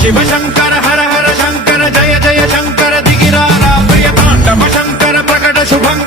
శివ శంకర హర హర శంకర జయ జయ శంకర దిగిరారా ప్రియ తాండవ శంకర ప్రకట శుభం